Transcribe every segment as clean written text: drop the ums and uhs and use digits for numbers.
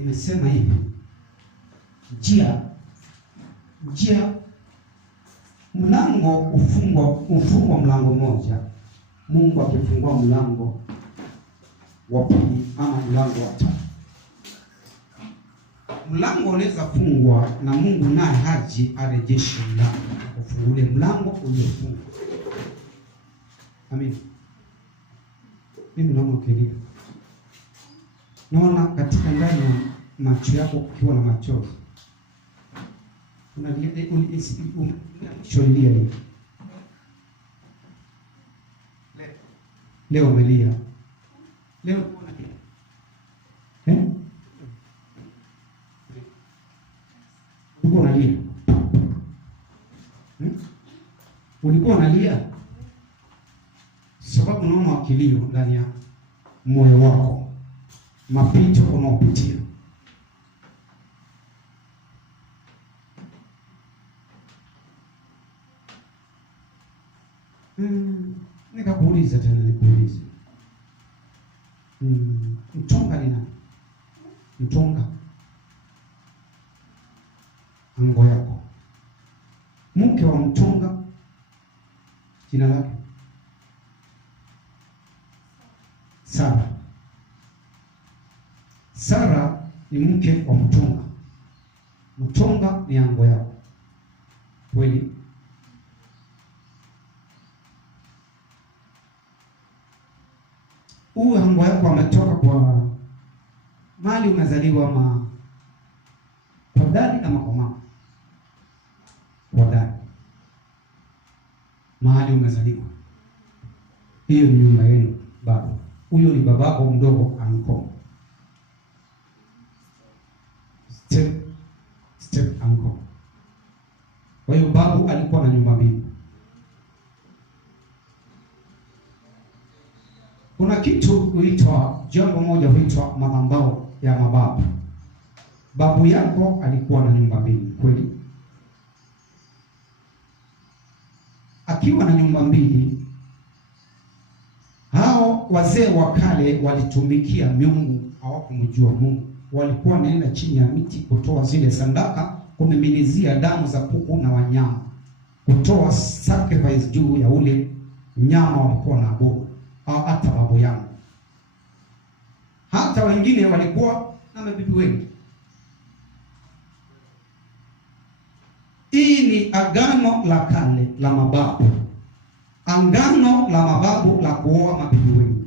imesema hivi, njia mlango ufungwa mlango mmoja, Mungu akifungua mlango wa pili ama mlango wa tatu. Mlango unaweza fungwa na Mungu naye haji arejeshe mlango, ufungule mlango uliofungwa. Amen. Mimi naomba ukilia, naona katika ndani ya macho yako ukiwa na machozi, unalia leo umelia, leo ulikuwa unalia, ulikuwa unalia sababu naona wakilio ndani ya moyo wako, mapito unaopitia. Nikakuuliza tena, nikuulize, mtonga ni nani? Mtonga ango yako, mke wa mtonga jina lake Sara. Sara ni mke wa mtonga. Mtonga ni ango yako, kweli? Huyu ango yako ametoka kwa mali umezaliwa, ama kwa dadi ama kwa mama? Kwa dadi. Mahali umezaliwa, hiyo ni nyumba yenu baba. Huyo ni babako mdogo, anko. Step anko. Kwa hiyo babu alikuwa na nyumba mbili. Kuna kitu huitwa, jambo moja huitwa madhabahu ya mababu. Babu yako alikuwa na nyumba mbili, kweli? Akiwa na nyumba mbili, hao wazee wa kale walitumikia miungu, hawakumjua Mungu. Walikuwa wanaenda chini ya miti kutoa zile sadaka, kumimilizia damu za kuku na wanyama, kutoa sacrifice juu ya ule nyama walikuwa na abudu. Au hata babu yangu, hata wengine walikuwa na mabibi wengi. Hii ni agano la kale la mababu, agano la mababu la kuoa mabibi wengi.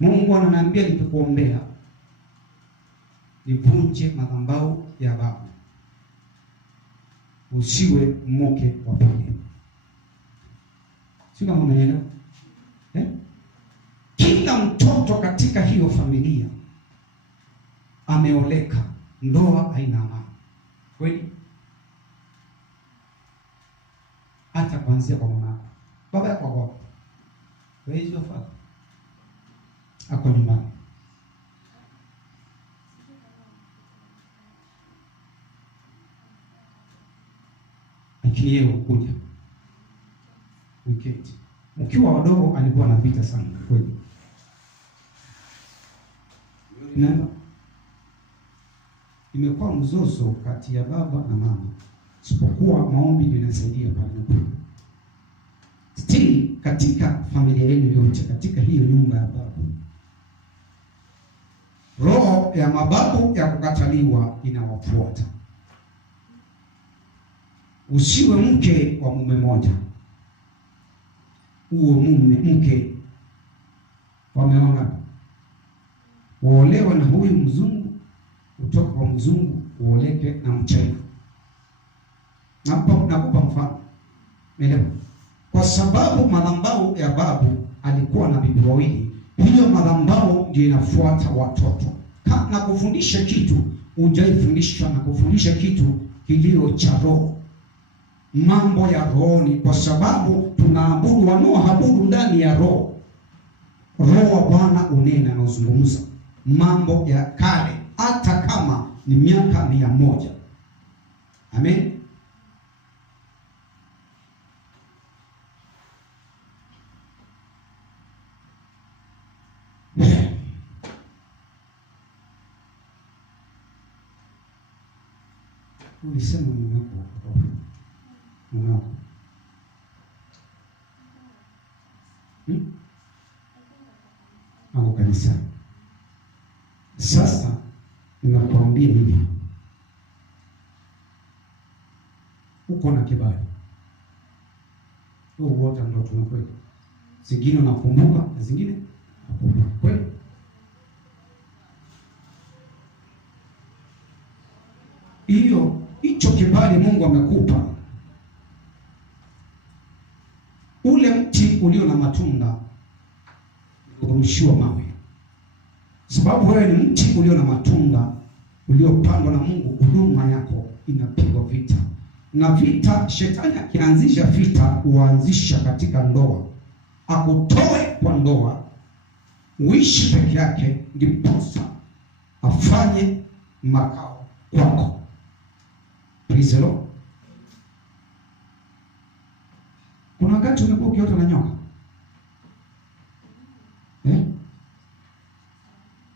Mungu ananiambia nikikuombea nivunje madhabahu ya babu, usiwe mke wa pili. Sio kama umeelewa? Kila mtoto katika hiyo familia ameoleka, ndoa haina amani, kweli? Hata kuanzia kwa mama yako, baba yako wako, wewe hizo father ako nyumbani, lakini yeye ukuja weekend. Mkiwa wadogo alikuwa anapita sana, kweli? Na imekuwa mzozo kati ya baba na mama, isipokuwa maombi ndio yanasaidia pale. Still katika familia yenu yote, katika hiyo nyumba ya babu, roho ya mababu ya kukataliwa inawafuata. Usiwe mke wa mume moja, uwe mke wameona, uolewe na huyu mzungu, utoka kwa mzungu uoleke na mchina. Nakupa mfano, umeelewa? Kwa sababu madhabahu ya babu alikuwa na bibi wawili, hiyo madhabahu ndio inafuata watoto. Na kufundisha kitu hujaifundishwa, na kufundisha kitu kilio cha roho, mambo ya rohoni, kwa sababu tunaabudu wanaoabudu ndani ya roho. Roho wa Bwana unena na uzungumza mambo ya kale, hata kama ni miaka 100. Amen. Ulisema mume wako. Ako kanisa. Sasa ninakwambia hivi, uko na kibali. Wote ndio tunakwenda. Zingine unakumbuka, zingine unakumbuka. Kweli? Hicho kibali Mungu amekupa. Ule mti ulio na matunda urushiwa mawe. Sababu wewe ni mti ulio na matunda uliopandwa na Mungu, huduma yako inapigwa vita. Na vita, shetani akianzisha vita huanzisha katika ndoa. Akutoe kwa ndoa, uishi peke yake, ndiposa afanye makao kwako. Praise the Lord. Kuna wakati umekuwa ukiota na nyoka?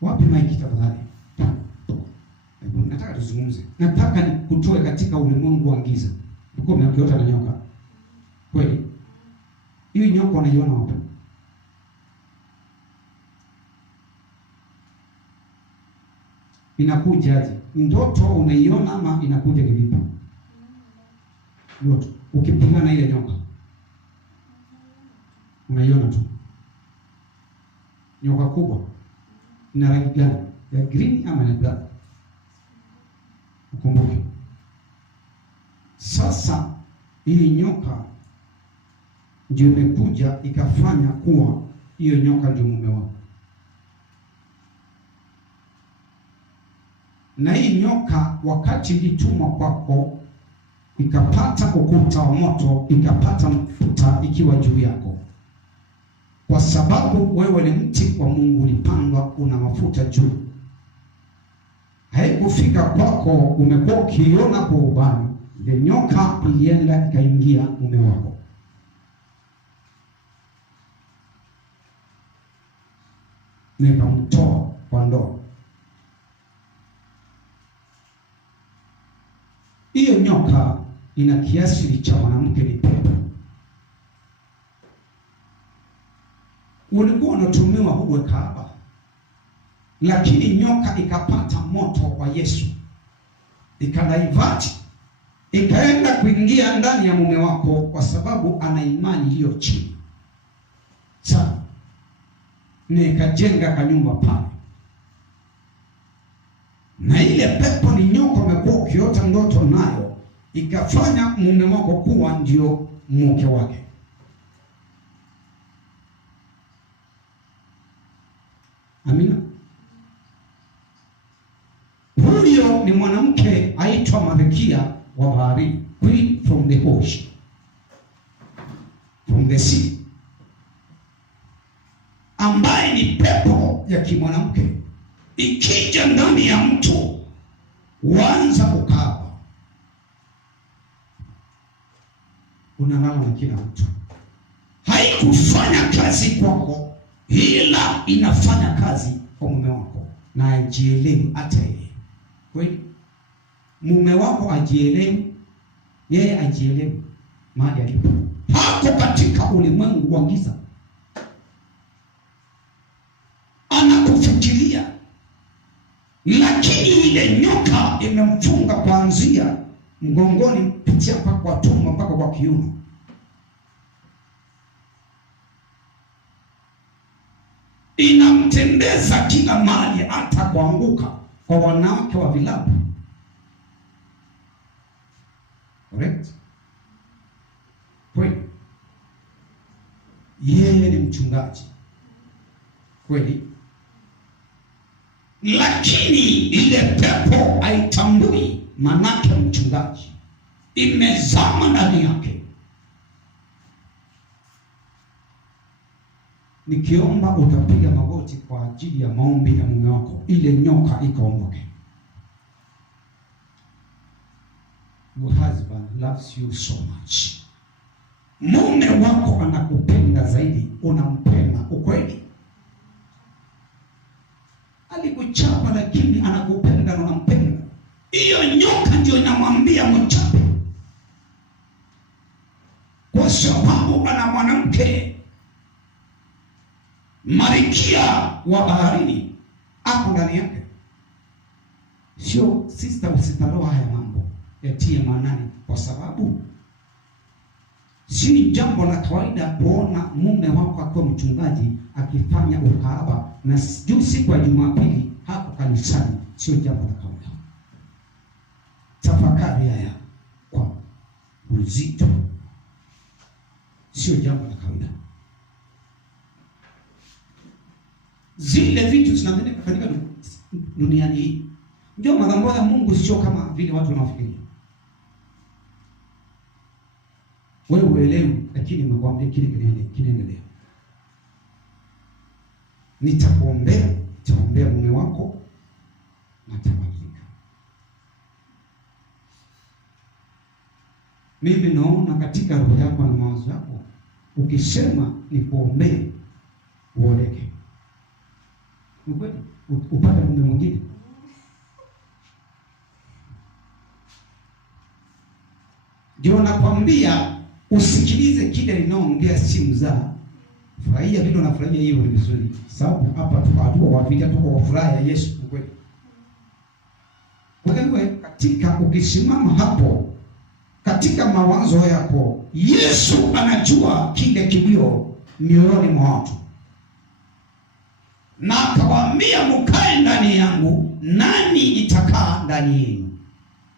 Wapi maiki tafadhali? Nataka tuzungumze. Nataka nikutoe katika ulimwengu wa giza. Uko umeota na nyoka? Kweli? Hii nyoka unaiona wapi? Inakujaje? Ndoto unaiona ama inakuja vipi? Ndoto. Ukipigana na ile nyoka unaiona tu. Nyoka kubwa ina rangi gani? Ya green ama ya black? Ukumbuke. Sasa hii nyoka ndio imekuja ikafanya kuwa hiyo nyoka ndio mume wako. Na hii nyoka wakati ilitumwa kwako ikapata ukuta wa moto, ikapata mafuta ikiwa juu yako. Kwa sababu wewe ni mti wa Mungu ulipandwa, una mafuta juu. Haikufika kwako, umekuwa ukiona kwa ubani. Ile nyoka ilienda ikaingia mume wako. Nikamtoa kwa ndoa. Hiyo nyoka ina kiasi cha mwanamke ni pepo. Ulikuwa unatumiwa uwe kahaba, lakini nyoka ikapata moto wa Yesu, ikadaivati, ikaenda kuingia ndani ya mume wako, kwa sababu ana imani hiyo chini sana, na ikajenga kanyumba pale. Na ile pepo ni nyoka umekuwa ukiota ndoto nayo, ikafanya mume wako kuwa ndio mke wake. Amina. Huyo ni mwanamke aitwa Malkia wa bahari, queen from the ocean, from the sea, ambaye ni pepo ya kimwanamke. Ikija ndani ya mtu huanza kukaba. Unalala na kila mtu. Haikufanya kazi kwako, ila inafanya kazi kwa mume wako, na ajielewi hata yeye. Kweli? Mume wako ajielewi, yeye ajielewi mahali alipo. Hako katika ulimwengu wa giza. Anakufikiria, lakini ile nyoka imemfunga kuanzia mgongoni pitia mpaka kwa tumbo mpaka kwa kiuno. Inamtembeza kila mahali, hata kuanguka kwa wanawake wa vilabu. Correct? Kweli? Yeye ni mchungaji. Kweli? Lakini ile pepo haitambui manake mchungaji, imezama ndani yake. Nikiomba utapiga magoti kwa ajili ya maombi ya mume wako, ile nyoka ikaondoke. Your husband loves you so much. Mume wako anakupenda zaidi, unampenda. Ukweli? Alikuchapa lakini anakupenda na unampenda. hiyo nyoka ndio inamwambia mchape, kwa sababu ana mwanamke Malkia wa baharini hapo ndani yake. Sio sister, usitalo haya mambo yatie maanani, kwa sababu si jambo la kawaida kuona mume wako akiwa mchungaji akifanya ukahaba na siku ya Jumapili hapo kanisani. Sio jambo la kawaida. Tafakari haya kwa uzito, sio jambo la kawaida. Zile vitu zinafanyika katika duniani hii, ndio madhambi ya Mungu, sio kama vile watu wanafikiri. Wewe uelewi, lakini nimekwambia kile kinaendelea. Nitakuombea mume wako na tabadilika. Mimi naona katika roho yako na mawazo yako, ukisema nikuombee uoleke, ukweli upate mume mwingine. Ndio nakwambia usikilize kile linaongea simu za furahia vile unafurahia hiyo ni vizuri, sababu hapa tuko wapiga tuko kwa furaha ya Yesu kweli. Wewe katika ukisimama hapo katika mawazo yako, Yesu anajua kile kilio mioyoni mwa watu, na akawaambia mkae ndani yangu nani itakaa ndani yenu.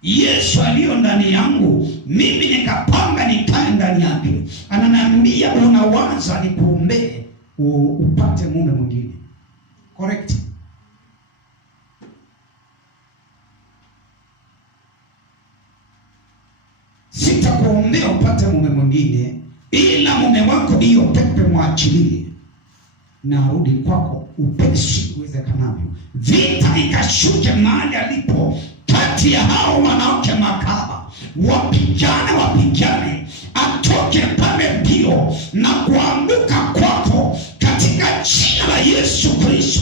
Yesu aliyo ndani yangu mimi nikapanga nikae ndani yake. Ananiambia unawaza nikuombee upate mume mwingine. Correct? Sitakuombea upate mume mwingine, ila mume wako hiyo pepe mwachilie na arudi kwako upesi uwezekanavyo. Vita ikashuke mahali alipo kati ya hao wanawake makahaba, wapigane, atoke pale mbio na kuanguka kwako katika jina la Yesu Kristo.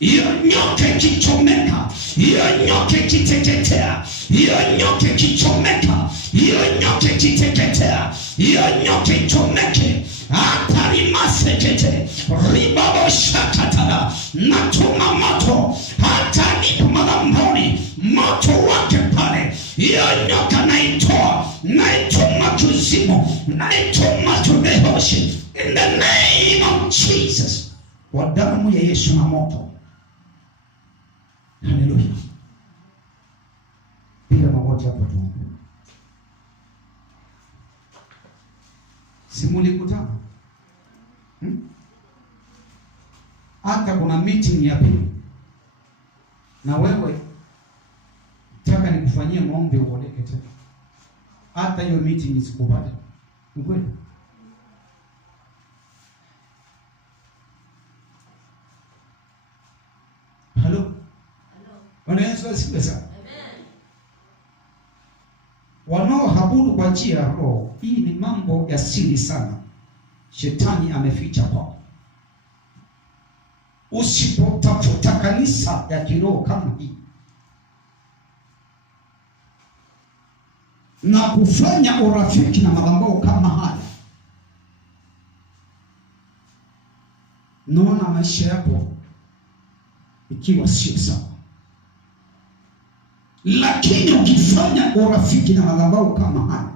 Hiyo nyoka ikichomeka, hiyo nyoka ikiteketea, hiyo nyoka ikichomeka, hiyo nyoka ikiteketea, hiyo nyoka ichomeke. Atarimasekete ribabo shakatala, natuma moto hata nipo madhamboni, moto wake pale. Hiyo nyoka naituma kuzimu, naituma tubehoshi in the name of Jesus, kwa damu ya Yesu na moto. Haleluya. Piga magoti hapo tu. Simuli kutana. Hata kuna meeting ya pili, na wewe nataka nikufanyie maombi uoleke tena. Hata hiyo meeting isikupate. Ni kweli? Hello. Bwana Yesu asifiwe sana. Amen. Wanaoabudu kwa njia ya roho, hii ni mambo ya siri sana. Shetani ameficha kwao. Usipotafuta kanisa ya kiroho kama hii na kufanya urafiki na madhabahu kama haya, naona maisha yako ikiwa sio sawa. Lakini ukifanya urafiki na madhabahu kama haya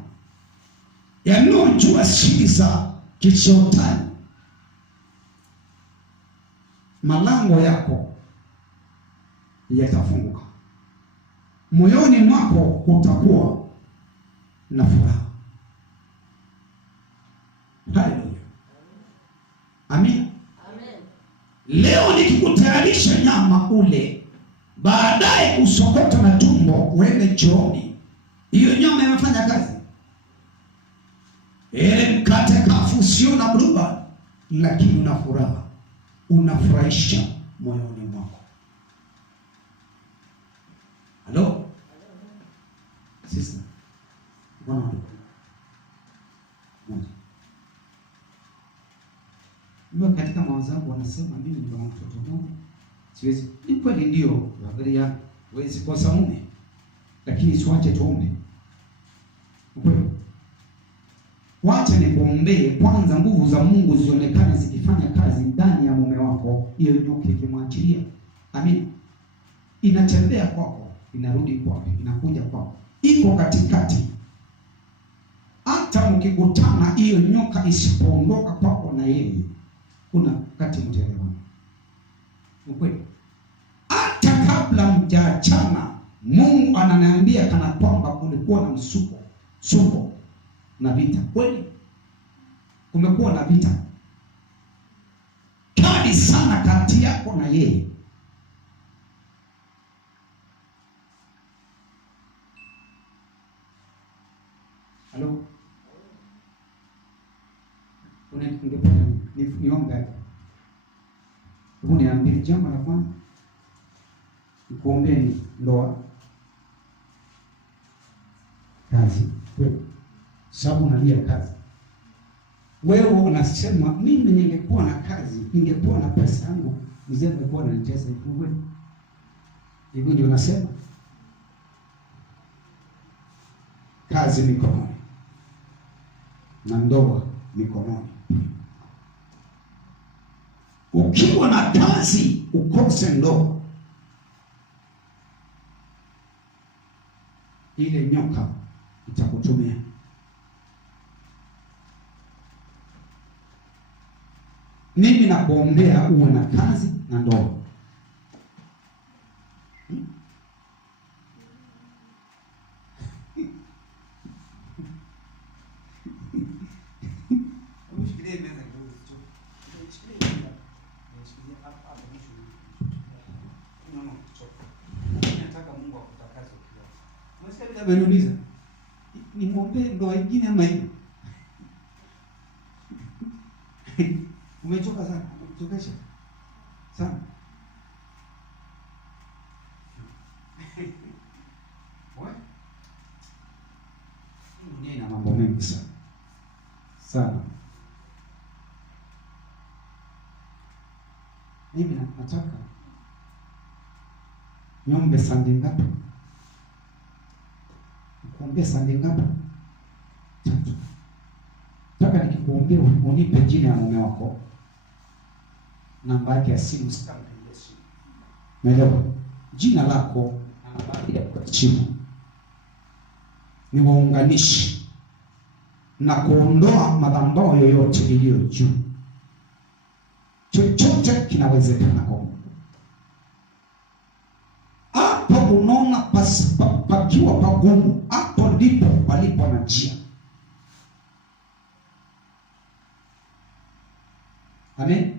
yanayojua siri za kishetani, malango yako yatafunguka, moyoni mwako utakuwa na furaha. Haleluya. Amen. Amen. Leo nikikutayarisha nyama ule, baadaye usokote na tumbo uende chooni, hiyo nyama imefanya kazi. Mkate kafu sio na bluba, lakini una furaha, unafurahisha moyoni mwako. Halo? Sister. Bwana wangu. Ndio katika mawazo yangu wanasema mimi ni mtoto mmoja. Siwezi. Ni kweli ndio, angalia, wewe kosa mume. lakini siwache tuombe. Ukweli. Wacha nikuombee kwanza, nguvu za Mungu zionekane zikifanya kazi ndani ya mume wako, hiyo nyoka ikimwachilia. Amina. Inatembea kwako, inarudi kwako, inakuja kwako, iko katikati. Hata mkikutana, hiyo nyoka isipoondoka kwako na yeye, kuna kati mtaelewana. Ukweli. Hata kabla mjaachana, Mungu ananiambia kana kwamba kulikuwa na msuko na vita. Kweli kumekuwa na vita kali sana kati yako na yeye. Halo, ungependa niombe? Uniambie jambo la kwanza, nikuombee ndoa, kazi. Sababu unalia kazi. Wewe unasema mimi ningekuwa na kazi, ningekuwa na pesa yangu, mzee angekuwa ananitesa hivi. Hivyo ndio unasema. Kazi mikononi na ndoa mikononi. Ukiwa na kazi ukose ndoa, ile nyoka itakutumia. Mimi nakuombea uwe na kazi na ndoa. Nataka Mungu akutakaze ukiwa. Unasikia bila beniuliza? Nimwombee ndoa nyingine ama hiyo? Umechoka sana, umechokesha sana. Wewe? Dunia ina mambo mengi sana. Sana. Mimi nataka niombe sande ngapi? Nikuombee sande ngapi? 3. Nataka nikikuombea unipe jina ya mume wako, namba yake ya simu, stamp ya simu. Umeelewa? Jina lako na namba yake ya simu. Ni waunganishi na kuondoa madhambao yoyote iliyo juu. Chochote kinawezekana kwa Mungu. Hapo unaona pakiwa pagumu, hapo ndipo palipo na njia. Amen.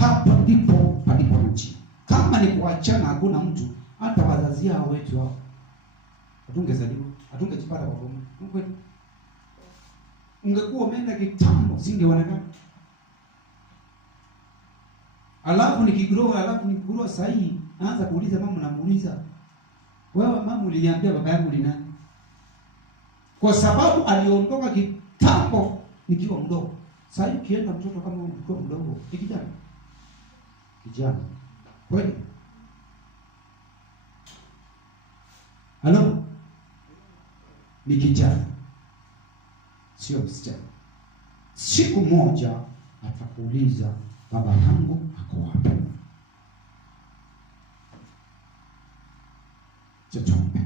Hapa ndipo palipo na njia. Kama ni kuachana, hakuna mtu, hata wazazi hao wetu hao hatungezaliwa, hatungejipata kwa Mungu. Mungu ungekuwa umeenda kitambo, singeonekana. Alafu nikigroa sahihi, naanza kuuliza mama, namuuliza, wewe mama uliniambia baba yangu ni nani? Kwa sababu aliondoka kitambo nikiwa mdogo. Sasa ukienda mtoto kama ukiwa mdogo, ni kijana. Kweli? Halo? Ni kijana. Sio msichana. Siku moja atakuuliza, baba yangu ako wapi? Tuombe.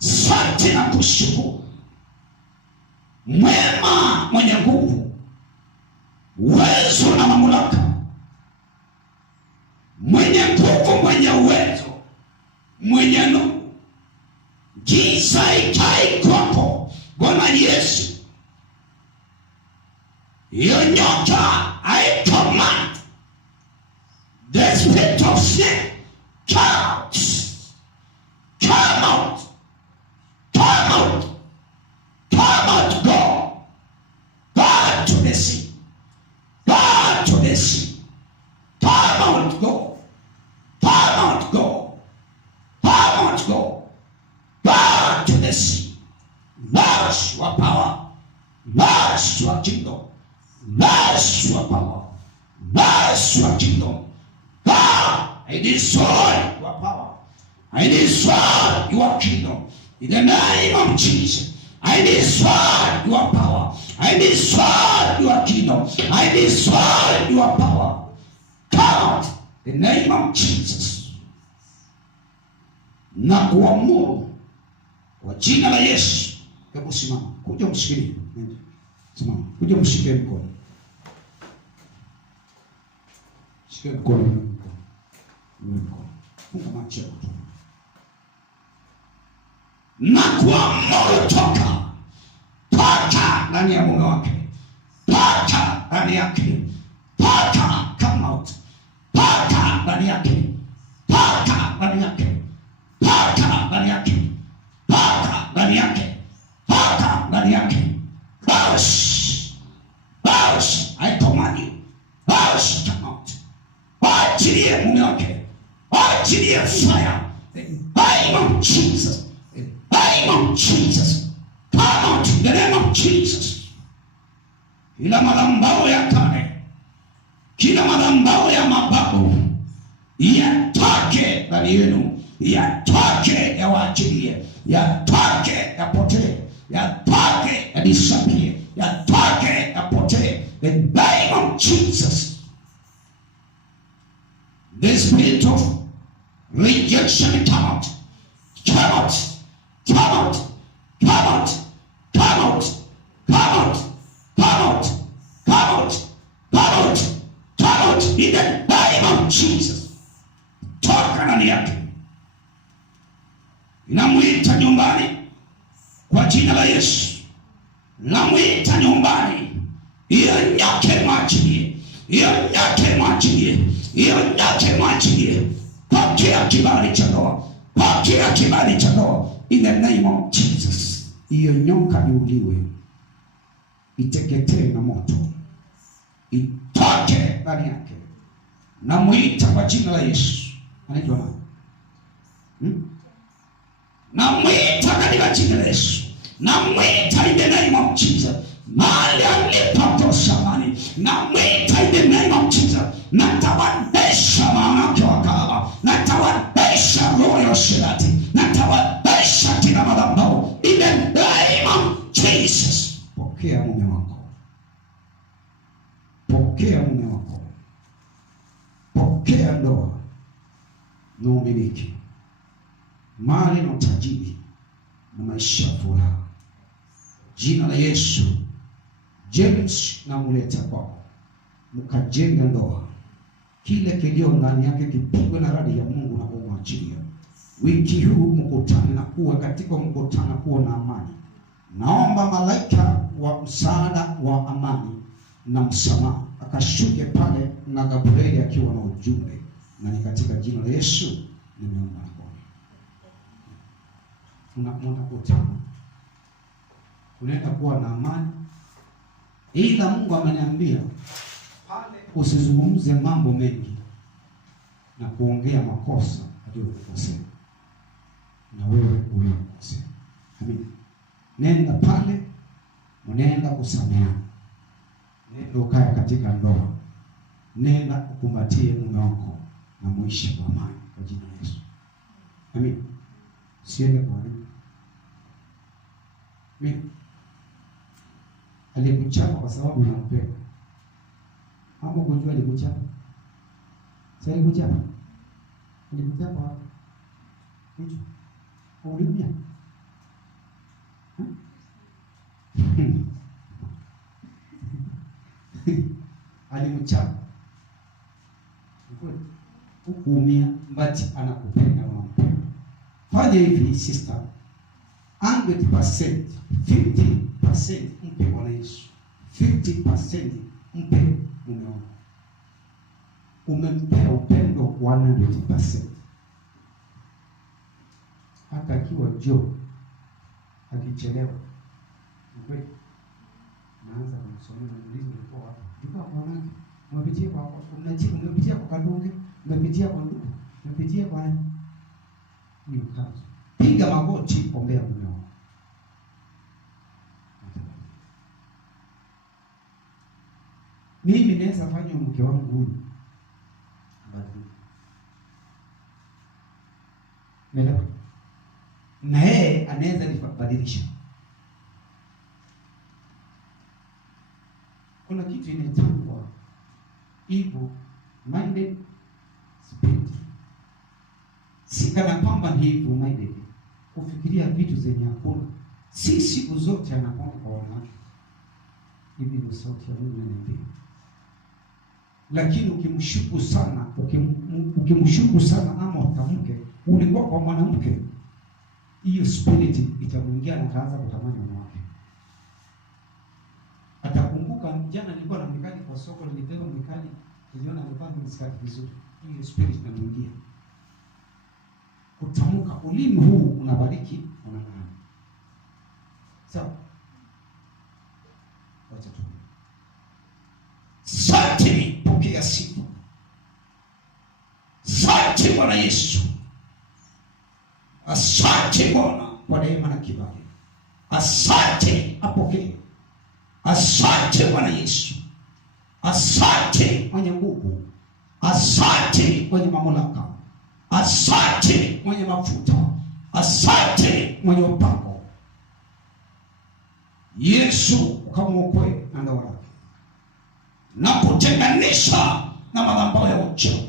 Asante na kushukuru, mwema, mwenye nguvu, uwezo na mamlaka, mwenye nguvu, mwenye uwezo, mwenye nuru. Giza ikai kwako, Bwana Yesu. Hiyo nyoka, I command the spirit of sin, come out. Come out. Come out, go. Go to the sea. Go to the sea. Come out, go. Come out, go. Come out, go. Go to the sea. Launch your power. Launch your kingdom. Launch your power. Launch your kingdom. I destroy your power. I destroy your kingdom. In the name of Jesus. I destroy your power. I destroy your kingdom. I destroy your power. Come out in the name of Jesus. Na kuamuru kwa jina la Yesu. Hebu simama. Kuja mshikilie. Simama. Kuja mshike mkono. Shika mkono. Funga macho yako. Na kuamuru toka. Toka ndani ya mume wake. Toka ndani yake. Toka, come out. Toka ndani yake. Toka ndani yake. Toka ndani yake. Toka ndani yake. Toka ndani yake. Bosh. Bosh. I command you. Bosh, come out. Achilie mume wake. Achilie fire. I am Jesus. I am Jesus. Come out in the name of Jesus. Kila madhabahu ya kale, kila madhabahu ya mababu yatoke ndani yenu, yatoke yawaachilie, yatoke yapotee, yatoke yadisapie, yatoke yapotee. The name of Jesus. The spirit of rejection come out, come out, come out, come out, come out, come out, come out, come out, come out, come out in the name of Jesus. Toka ndani yake. Inamuita nyumbani kwa jina la Yesu. Namuita nyumbani. Iyo nyake mwachilie. Iyo nyake mwachilie. Iyo nyake mwachilie. Pokea kibali cha ndoa. Pokea kibali cha ndoa. In the name of Jesus. Iyo nyoka iuliwe. Iteketee na moto. Itoke ndani yake. Namuita kwa jina la Yesu. Anaitwa nani? Namuita katika jina la Yesu. Namuita in the name of Jesus. Mahali alipotosa mali. Namuita in the name of Jesus. Natawadesha maanake wakaba. Natawadesha roho ya ushirati. Natawadesha kila madhabahu in the name of Jesus. Pokea mume wako. Pokea mume wako. Pokea ndoa na umiliki, mali na utajiri na maisha ya furaha. Jina la Yesu. James na muleta kwako. Mkajenga ndoa. Kile kilio ndani yake kipigwe na radi ya Mungu na kumwachilia. Wiki huu mkutane na kuwa katika mkutano kuwa na amani. Naomba malaika wa msaada wa amani na msamaha akashuke pale na Gabrieli akiwa na ujumbe. Na ni katika jina la Yesu nimeomba kwa. Unakutana. Unaenda kuwa na amani. Ila Mungu ameniambia pale usizungumze mambo mengi na kuongea makosa aliyokosea. Na wewe uliyokosea. Amen. Nenda pale, unaenda kusameheana. Nenda ukae katika ndoa. Nenda ukumbatie mume wako na muishi kwa amani kwa jina la Yesu. Amen. Siende kwa nini? Amen. Alikuchapa kwa sababu unampenda. Hapo kujua alikuchapa. Sasa alikuchapa. Alikuchapa hapo. Hicho. Ulimia. Alimchapa. Ukuumia mbati anakupenda na unampenda. Fanya hivi sister. 100%, 50% mpe Bwana Yesu. 50% mpe mume wako. Umempea upendo 100%. Hata akiwa Joe akichelewa. Kweli. Naanza kumsomea na ulizo ulikuwa wapi? Ulikuwa kwa nani? Umepitia kwa umepitia kwa kadonge, umepitia kwa ndugu, umepitia kwa nani? Ni mkazo. Piga magoti, ombea mume wako. Mimi naweza fanya mke wangu huyu. Umeelewa? Na yeye anaweza kubadilisha. Kuna kitu inaitwa evil minded spirit. Si kana kwamba ni evil minded, kufikiria vitu zenye hakuna. Si siku zote anakuwa kwa wanawake. Hivi ndio sauti ya Mungu inaniambia. Lakini ukimshuku sana ama utamke ulikuwa kwa mwanamke, hiyo spirit itamuingia na ataanza kutamani wanawake. Atakumbuka jana nilikuwa na mikali kwa soko, nilibeba mikali, niliona amevaa mskati vizuri. Hiyo spirit inamuingia. Kutamka, ulimi huu unabariki, unalaani. Sawa? Wacha tu. Asante, pokea sifa. Asante Bwana Yesu. Asante Bwana kwa neema na kibali. Asante, apokee. Asante Bwana Yesu. Asante mwenye nguvu. Asante mwenye mamlaka. Asante mwenye mafuta. Asante mwenye upako. Yesu kama mwokoe na ndoa yake. Na kutenganisha na madhabahu ya uchawi.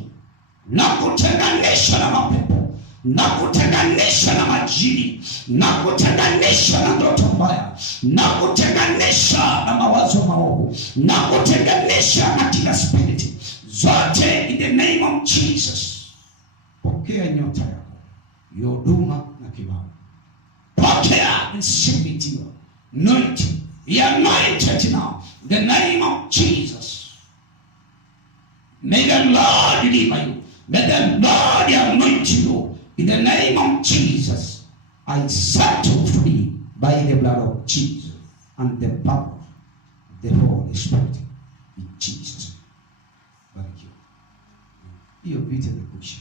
Na kutenganisha na mapepo. Na kutenganisha na majini. Na kutenganisha na ndoto mbaya. Na kutenganisha na mawazo maovu. Na kutenganisha na kila spirit. Zote in the name of Jesus. Pokea nyota yako, ya huduma na kibali. Pokea receive your anointing. You are anointed now. In the name of Jesus. May the Lord deliver you. May the Lord anoint you. In the name of Jesus. I set you free by the blood of Jesus and the power of the Holy Spirit. In Jesus. Thank you. Hiyo vita imekwisha.